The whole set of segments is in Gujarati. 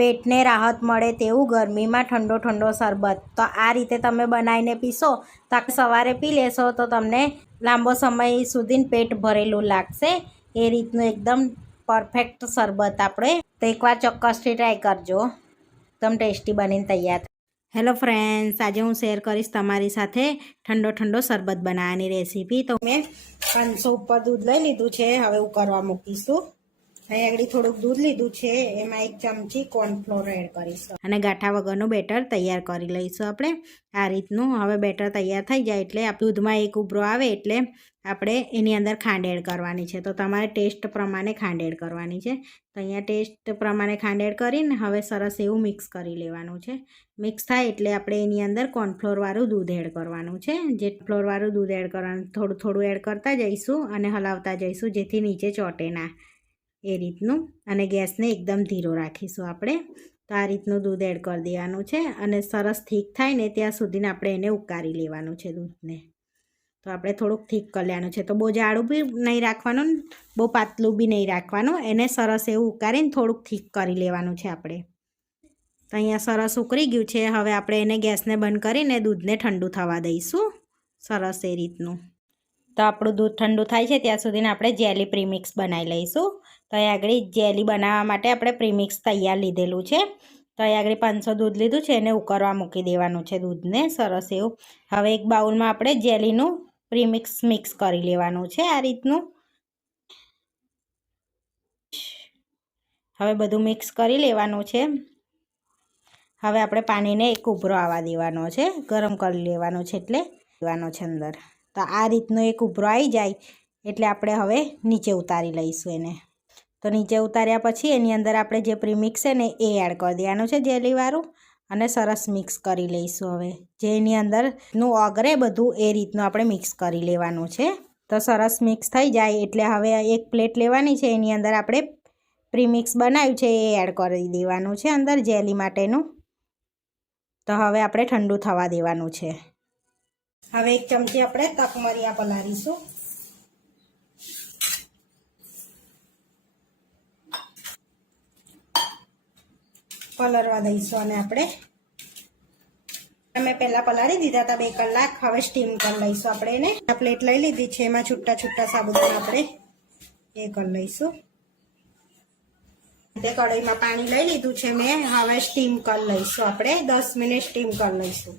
પેટને રાહત મળે તેવું ગરમીમાં ઠંડો ઠંડો શરબત તો આ રીતે તમે બનાવીને પીશો તો સવારે પી લેશો તો તમને લાંબો સમય સુધી પેટ ભરેલું લાગશે. એ રીતનું એકદમ પરફેક્ટ શરબત આપણે તો એકવાર ચોક્કસથી ટ્રાય કરજો. એકદમ ટેસ્ટી બનીને તૈયાર. હેલો ફ્રેન્ડ્સ, આજે હું શેર કરીશ તમારી સાથે ઠંડો ઠંડો શરબત બનાવવાની રેસીપી. તો મેં 500 ઉપર દૂધ લઈ લીધું છે. હવે ઉકળવા મૂકીશું. અહીં આગળ થોડુંક દૂધ લીધું છે, એમાં 1 ચમચી કોર્નફ્લોર એડ કરીશું અને ગાંઠા વગરનું બેટર તૈયાર કરી લઈશું આપણે આ રીતનું. હવે બેટર તૈયાર થઈ જાય એટલે દૂધમાં એક ઉભરો આવે એટલે આપણે એની અંદર ખાંડ એડ કરવાની છે. તો તમારે ટેસ્ટ પ્રમાણે ખાંડ એડ કરવાની છે. તો અહીંયા ટેસ્ટ પ્રમાણે ખાંડ એડ કરીને હવે સરસ એવું મિક્સ કરી લેવાનું છે. મિક્સ થાય એટલે આપણે એની અંદર કોર્નફ્લોરવાળું દૂધ એડ કરવાનું છે. જે ફ્લોરવાળું દૂધ એડ કરવાનું થોડું થોડું એડ કરતા જઈશું અને હલાવતા જઈશું જેથી નીચે ચોંટે ના, એ રીતનું. અને ગેસને એકદમ ધીરો રાખીશું આપણે. તો આ રીતનું દૂધ એડ કરી દેવાનું છે અને સરસ થીક થાય ને ત્યાં સુધીને આપણે એને ઉકાળી લેવાનું છે દૂધને. તો આપણે થોડુંક થીક કરી લેવાનું છે. તો બહુ જાડું બી નહીં રાખવાનું, બહુ પાતળું બી નહીં રાખવાનું. એને સરસ એવું ઉકાળીને થોડુંક થીક કરી લેવાનું છે આપણે. તો અહીંયા સરસ ઉકળી ગયું છે. હવે આપણે એને ગેસને બંધ કરીને દૂધને ઠંડુ થવા દઈશું સરસ એ રીતનું. તો આપણું દૂધ ઠંડુ થાય છે ત્યાં સુધીને આપણે જેલી પ્રીમિક્સ બનાવી લઈશું. તો અહીં આગળ જેલી બનાવવા માટે આપણે પ્રીમિક્સ તૈયાર લીધેલું છે. તો અહીં આગળ 500 દૂધ લીધું છે, એને ઉકળવા મૂકી દેવાનું છે દૂધને સરસ એવું. હવે એક બાઉલમાં આપણે જેલીનું પ્રીમિક્સ મિક્સ કરી લેવાનું છે આ રીતનું. હવે બધું મિક્સ કરી લેવાનું છે. હવે આપણે પાણીને એક ઉભરો આવવા દેવાનો છે, ગરમ કરી લેવાનો છે એટલે દેવાનો છે અંદર. તો આ રીતનો એક ઉભરો આવી જાય એટલે આપણે હવે નીચે ઉતારી લઈશું એને. તો નીચે ઉતાર્યા પછી એની અંદર આપણે જે પ્રીમિક્સ છે ને એ એડ કરી દેવાનું છે જેલીવાળું અને સરસ મિક્સ કરી લઈશું. હવે જે એની અંદરનું ઓગળે બધું એ રીતનું આપણે મિક્સ કરી લેવાનું છે. તો સરસ મિક્સ થઈ જાય એટલે હવે એક પ્લેટ લેવાની છે, એની અંદર આપણે પ્રીમિક્સ બનાવ્યું છે એ એડ કરી દેવાનું છે અંદર જેલી માટેનું. તો હવે આપણે ઠંડુ થવા દેવાનું છે. હવે 1 ચમચી આપણે તકમરિયા પલાળીશું. પલળવા દઈશું અને આપણે મેં પહેલાં પલાળી દીધા હતા 2 કલાક. હવે સ્ટીમ કરી લઈશું આપણે એને. આ પ્લેટ લઈ લીધી છે, એમાં છૂટા છૂટા સાબુદાણા આપણે એ કરી લઈશું. તે કઢાઈમાં પાણી લઈ લીધું છે મેં. હવે સ્ટીમ કરી લઈશું આપણે 10 મિનિટ સ્ટીમ કરી લઈશું.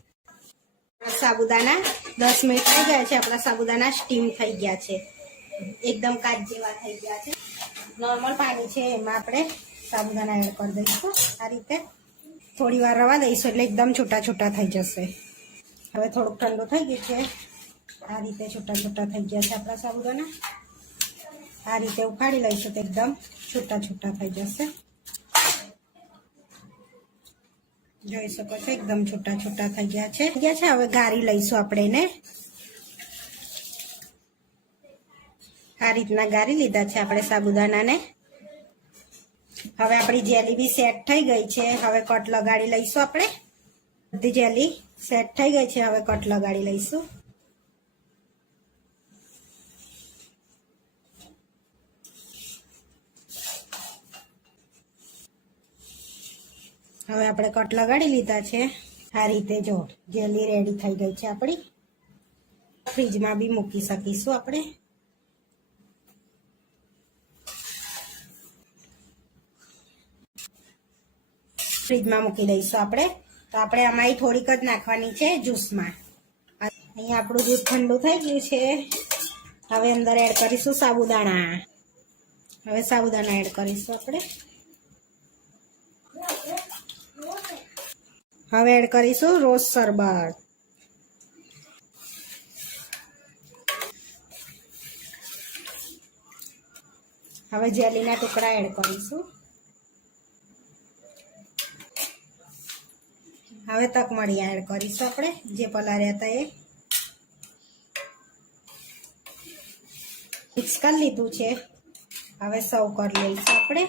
સાબુદાણા 10 મિનિટ થઈ ગયા છે. આપણા સાબુદાણા સ્ટીમ થઈ ગયા છે, એકદમ કાચ જેવા થઈ ગયા છે. નોર્મલ પાણી છે એમાં આપણે સાબુદાણા એડ કરી દઈશું આ રીતે. થોડી વાર રવા દઈશું એટલે એકદમ છૂટા છૂટા થઈ જશે. હવે થોડુંક ઠંડુ થઈ ગયું છે. આ રીતે છૂટા છૂટા થઈ ગયા છે આપણા સાબુદાણા. આ રીતે ઉકાળી લઈશું તો એકદમ છૂટા છૂટા થઈ જશે. જોઈ શકો છો એકદમ છૂટા છૂટા થઈ ગયા છે. હવે ગાળી લઈશું આપણે એને. આ રીતના ગાળી લીધા છે આપણે સાબુદાણાને. હવે આપણી જેલી બી સેટ થઈ ગઈ છે. હવે કટ લગાડી લઈશું આપણે. બધી જેલી સેટ થઈ ગઈ છે. હવે કટ લગાડી લઈશું. હવે આપણે કટ લગાડી લીધા છે. આ રીતે જો જેલી રેડી થઈ ગઈ છે આપણી. ફ્રીજમાં બી મૂકી શકીશું આપણે. ફ્રીજમાં મૂકી દઈશું આપણે. તો આપણે આમાં થોડીક જ નાખવાની છે જ્યુસમાં. અહીંયા આપણું દૂધ ઠંડુ થઈ ગયું છે. હવે અંદર એડ કરીશું સાબુદાણા. હવે સાબુદાણા એડ કરીશું આપણે. હવે એડ કરીશું રોઝ શરબત. હવે જેલીના ટુકડા એડ કરીશું. હવે તકમરિયા એડ કરીશું આપણે જે પલાળ્યા હતા એ. મિક્સ કરી લીધું છે. હવે સર્વ કરી લઈશું આપણે.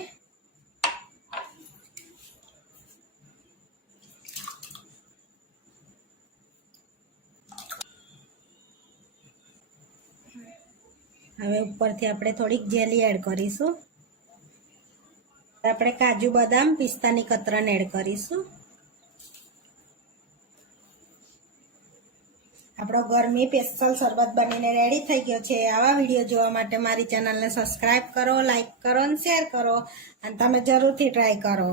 હવે ઉપરથી આપણે થોડીક જેલી એડ કરીશું. આપણે કાજુ બદામ પિસ્તાની કતરણ એડ કરીશું. આપણો ગરમી સ્પેશિયલ શરબત બનીને રેડી થઈ ગયો છે. આવા વિડીયો જોવા માટે મારી ચેનલને સબસ્ક્રાઈબ કરો, લાઈક કરો અને શેર કરો અને તમે જરૂરથી ટ્રાય કરો.